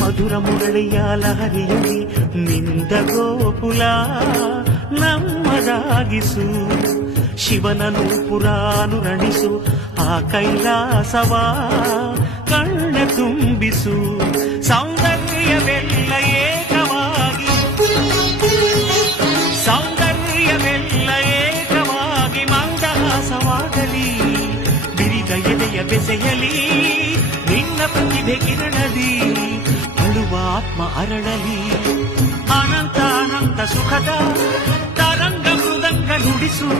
ಮಧುರ ಮುರಳಿಯ ಲಹರಿಯಲ್ಲಿ ನಿಂದ ಗೋಕುಲ ನಮ್ಮದಾಗಿಸು ಶಿವನನು ಪುರಾನುರಣಿಸು ಆ ಕೈಲಾಸವ ಕಣ್ಣ ತುಂಬಿಸು ಸೌಂದರ್ಯವೆಲ್ಲ ಏಕವಾಗಿ ಮಂದಹಾಸವಾಗಲಿ ಬಿರಿದ ಎದೆಯ ಬೆಸೆಯಲಿ ನಿನ್ನ ಪ್ರತಿಭೆ ಕಿರಣದಿ ಅಳುವ ಆತ್ಮ ಅರಳಲಿ ಅನಂತ ಅನಂತ ಸುಖದ ತರಂಗ ಮೃದಂಗ ನುಡಿಸು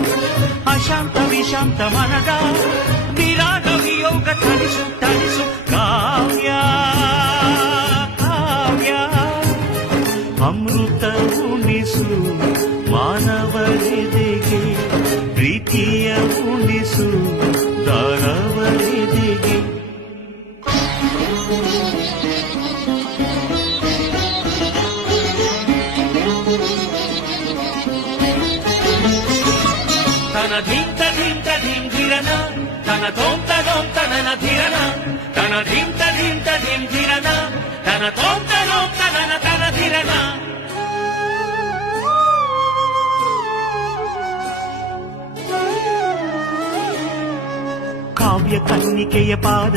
ಅಶಾಂತ ವಿಶಾಂತ ಮನದ ವಿರಾಗ ವಿಯೋಗ ತಣಿಸು ತಣಿಸು ಕಾವ್ಯ ಕಾವ್ಯ ಅಮೃತ ಉಣಿಸು ಮಾನವರೆದೆಗೆ ಪ್ರೀತಿಯ ಉಣಿಸು ದಾನವರೆದೆಗೆ ತನ ಧೀಂತ ಧೀಂತ ಧೀಂ ಧಿರನ ತನ ತೋಂತ ನೋಂತ ನನ ಧಿರನ ತನ ಧೀಂತ ಧೀಂತ ಧೀಂ ಧಿರನ ತನ ತೋಂತ ನೋಂತ ನನ ತನ ಧಿರನ ಕಾವ್ಯ ಕನ್ನಿಕೆಯ ಪಾದ